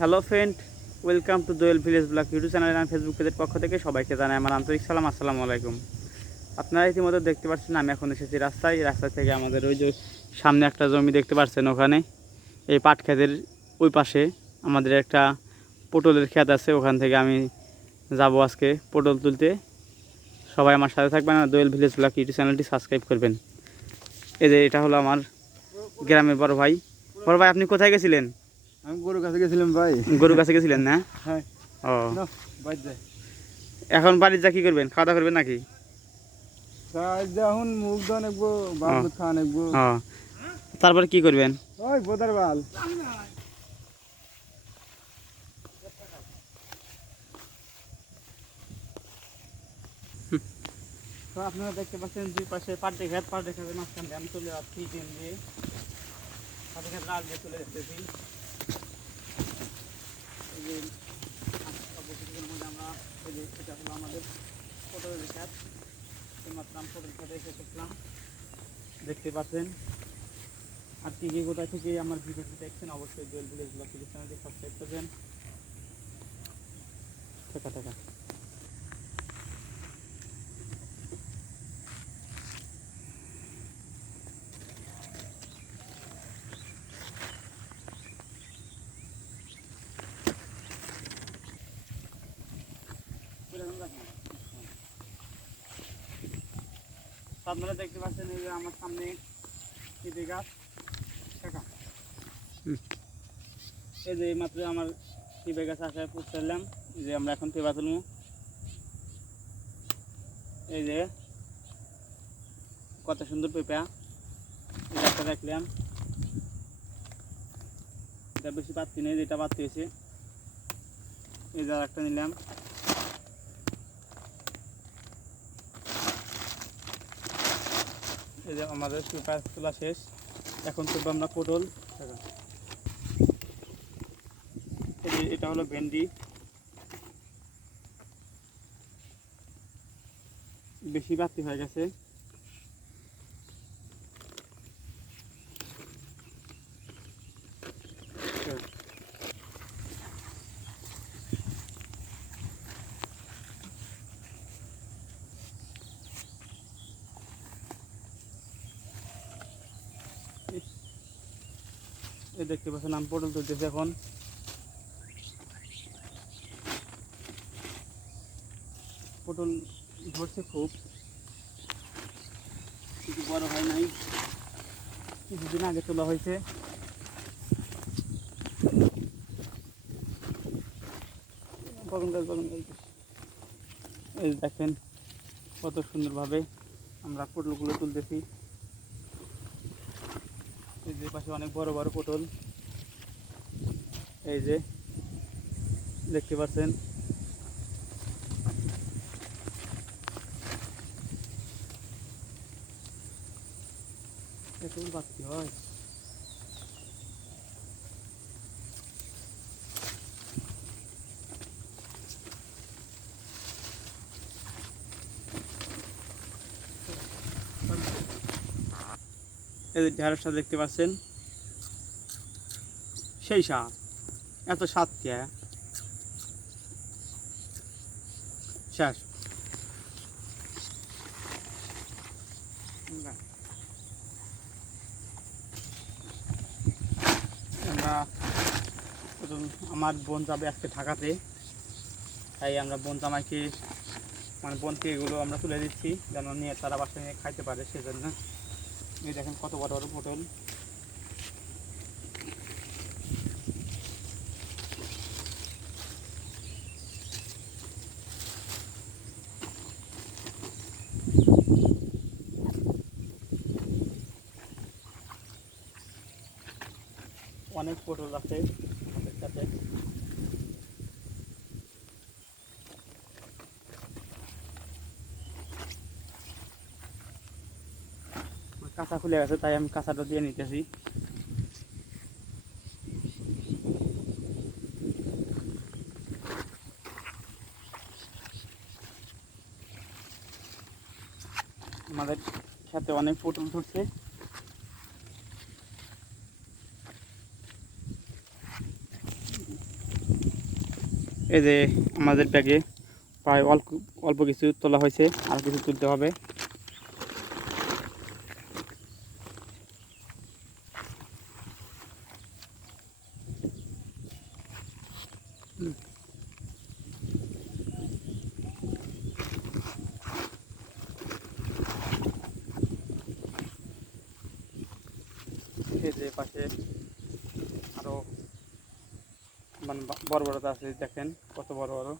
Hello friend, welcome to Doel village blog YouTube channel and Facebook পেজের পক্ষ থেকে সবাইকে জানাই আমার আন্তরিক সালাম। আসসালামু আলাইকুম। আপনারা ইতিমধ্যে দেখতে পাচ্ছেন আমি এখন এসেছি রাস্তা থেকে আমাদের ওই যে সামনে একটা জমি দেখতে পাচ্ছেন, ওখানে এই পাট ক্ষেতের ওই পাশে আমাদের একটা পটলের ক্ষেত আছে। ওখান থেকে আমি যাব আজকে পটল তুলতে। সবাই আমার সাথে থাকবেন আর দোয়েল ভিলেজ ব্লগ ইউটিউব চ্যানেলটি সাবস্ক্রাইব করবেন। এই যে এটা হলো আমার গ্রামের বড় ভাই। আপনি কোথায় গেছিলেন? আমি গরুর কাছে গেছিলাম ভাই। গরুর কাছে গেছিলেন না? হ্যাঁ। ও, ভাই যাই এখন বাড়ির যা কি করবেন? খাওয়া দাওয়া করবেন নাকি? এখন মুখ ধোয়া নেবো, বাল খাওয়া নেবো। ও, তারপরে কি করবেন? ওই বোদার বাল। তো আপনারা দেখতে পাচ্ছেন দুই পাশে পাটে খেতের মাঝখান দিয়ে আমি চলে যাচ্ছি ট্রেন দিয়ে। পাটে খেত রাত দিয়ে চলে যাচ্ছি। এই যে কিছুক্ষণের মধ্যে আমরা এই যে এটা হলো আমাদের পটলের খেত। এইমাত্র আমি পটল খেতে এসে দেখলাম, দেখতে পাচ্ছেন। আর কি কি কোথায় থেকে আমার ভিডিওটি দেখছেন অবশ্যই দোয়েল ভিলেজ ব্লগ ইউটিউব চ্যানেলটি সাবস্ক্রাইব করবেন। টাকা টাকা আপনারা দেখতে পাচ্ছেন এই যে আমার সামনে পেঁপে গাছ। টাকা এই যে এইমাত্র আমার পেঁপে গাছ আসায় পৌঁছালাম। এই যে আমরা এখন পেঁপা তুলবো। এই যে কত সুন্দর পেঁপা, এই গাছটা দেখলাম। এটা বেশি পাচ্ছি নেই, যেটা পাচ্ছি এসে এই যে একটা নিলাম। এই যে আমাদের পেঁপা তোলা শেষ, এখন তুলবো আমরা পটল। এই যে এটা হলো ভেন্ডি, বেশি বাড়তি হয়ে গেছে। এই দেখতে পাচ্ছেন আমি পটল তুলতেছি এখন। পটল ধরছে খুব, কিছু বড় হয় নাই, কিছুদিন আগে তোলা হয়েছে। এই দেখেন কত সুন্দরভাবে আমরা পটলগুলো তুলতেছি। এই যে পাশে অনেক বড় বড় পটল, এই যে দেখতে পাচ্ছেন। এত বাড়তি হয়। এই যে ঢেঁড়সটা দেখতে পাচ্ছেন, সেই স্বাদ। এত স্বাদ কে শেষ। আমরা আমার বোন যাবে আজকে ঢাকাতে, তাই আমরা বোন জামাইকে মানে বোনকে এগুলো আমরা তুলে দিচ্ছি যেন নিয়ে তারা বাসায় নিয়ে খাইতে পারে, সেজন্য। এই দেখেন কত বড় বড় পটল। অনেক পটল আছে আমাদের সাথে। কাঁচা খুলে গেছে, তাই আমি কাঁচাটা দিয়ে নিতেছি। আমাদের সাথে অনেক পটল ধরছে। এই যে আমাদের ব্যাগে প্রায় অল্প অল্প কিছু তোলা হয়েছে, আর কিছু তুলতে হবে। এই যে পাশে আরো মানে বড় বড় আছে, দেখেন কত বড় বড়।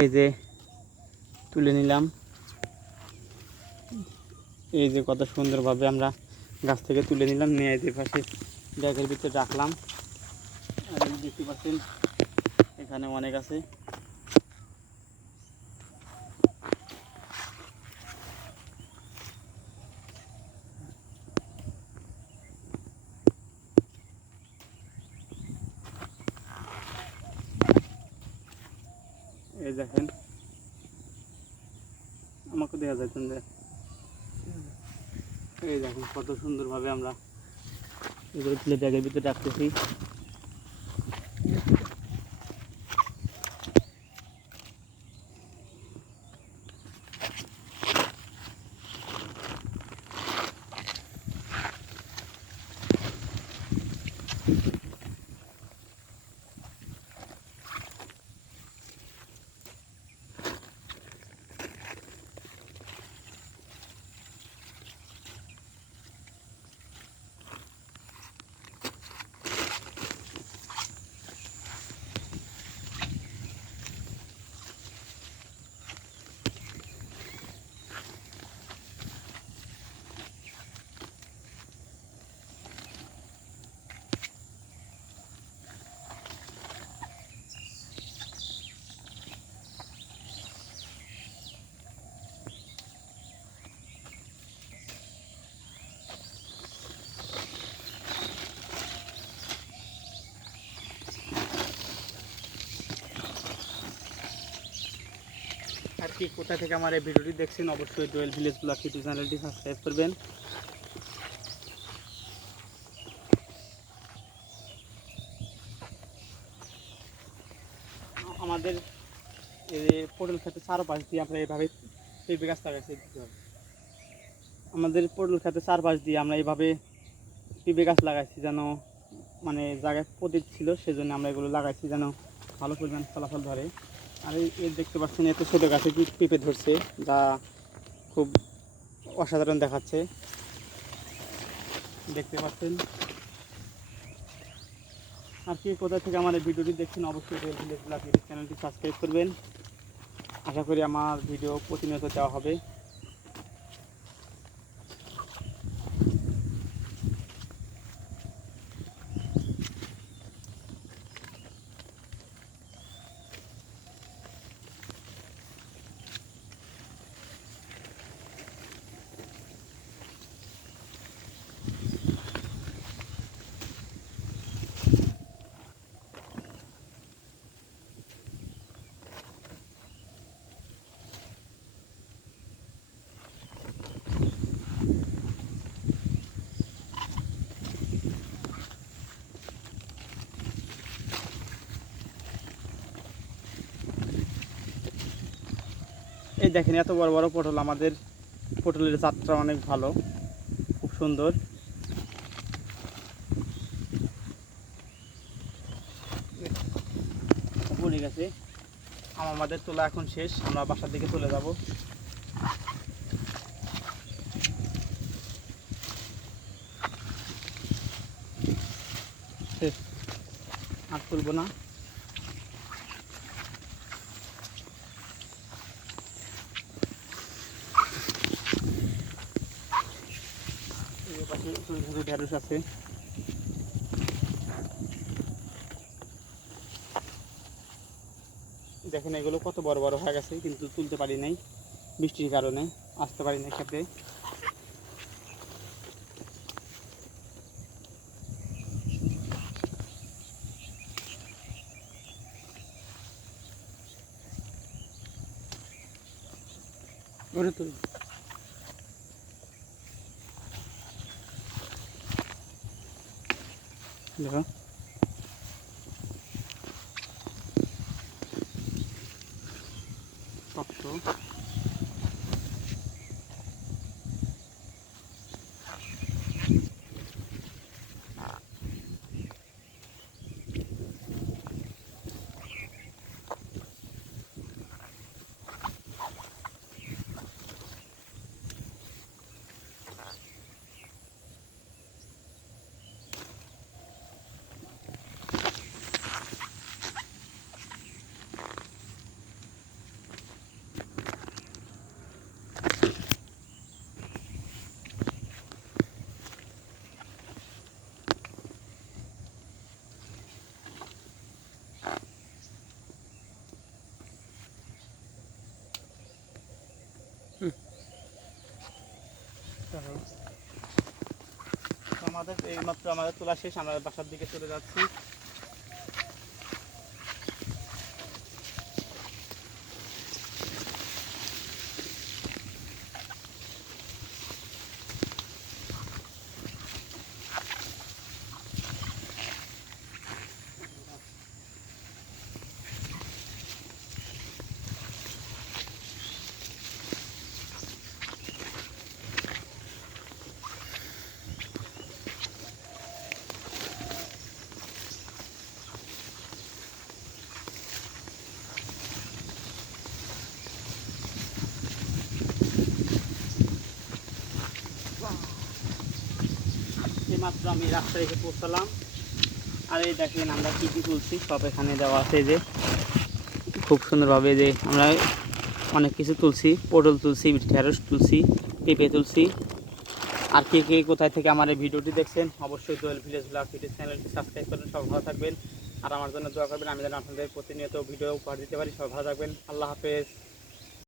এই যে তুলে নিলাম, এই যে কত সুন্দরভাবে আমরা গাছ থেকে তুলে নিলাম, নিয়ে যে পাশে ব্যাগের ভিতরে রাখলাম। আর এই দেখতে পাচ্ছেন এখানে অনেক আছে। এই দেখেন, আমাকে দেখা যাচ্ছেন যে এই দেখেন কত সুন্দরভাবে আমরা এগুলো তুলে ব্যাগের ভিতরে রাখতেছি। আর কি কোথা থেকে আমার এই ভিডিওটি দেখছেন, অবশ্যই ডুয়েল ভিলেজ ব্লগ ইউটিউব চ্যানেলটি সাবস্ক্রাইব করবেন। আমাদের এই পটল খেতে চারপাশ দিয়ে আমরা এইভাবে পেঁপে গাছ লাগাইছি। আমাদের পটল খেতে চারপাশ দিয়ে আমরা এইভাবে পেঁপে গাছ লাগাইছি, যেন মানে জায়গায় পতিত ছিল, সেজন্য আমরা এগুলো লাগাইছি যেন ভালো পরিমাণ ফলাফল ধরে। আর এই দেখতে পাচ্ছেন এত ছোটো গাছে কি পেঁপে ধরছে, যা খুব অসাধারণ দেখাচ্ছে, দেখতে পাচ্ছেন। আর কি কোথা থেকে আমার এই ভিডিওটি দেখছেন, অবশ্যই ডুয়েল ভিলেজ ব্লগ ইউটিউব চ্যানেলটি সাবস্ক্রাইব করবেন। আশা করি আমার ভিডিও প্রতিনিয়ত দেওয়া হবে। এই দেখেন এত বড় বড় পটল, আমাদের পটলের জাতটা অনেক ভালো, খুব সুন্দর। পড়ে গেছে, আমাদের তোলা এখন শেষ, আমরা বাসার দিকে চলে যাব। শেষ, আর তুলবো না। পাশে ছোটো ছোটো ঢেঁড়স আছে। দেখেন এগুলো কত বড় বড় হয়ে গেছে, কিন্তু তুলতে পারি নাই। বৃষ্টির কারণে আসতে পারি না খেতে। ওরে তুই দেখো শক্ত। আমাদের এইমাত্র আমাদের তোলা শেষ, আমরা বাসার দিকে চলে যাচ্ছি। এইমাত্র আমি রাস্তায় এসে পৌঁছালাম, আর এই দেখেন আমরা কী কী তুলছি সব এখানে দেওয়া আছে। যে খুব সুন্দরভাবে যে আমরা অনেক কিছু তুলছি, পটল তুলছি, ঢেঁড়স তুলছি, পেঁপে তুলছি। আর কে কে কোথায় থেকে আমার এই ভিডিওটি দেখছেন অবশ্যই দোয়েল ভিলেজ ব্লগ ইউটিউব চ্যানেলটি সাবস্ক্রাইব করবেন। সব ভালো থাকবেন আর আমার জন্য দোয়া করবেন, আমি যেন আপনাদের প্রতিনিয়ত ভিডিও উপহার দিতে পারি। সব ভালো থাকবেন, আল্লাহ হাফেজ।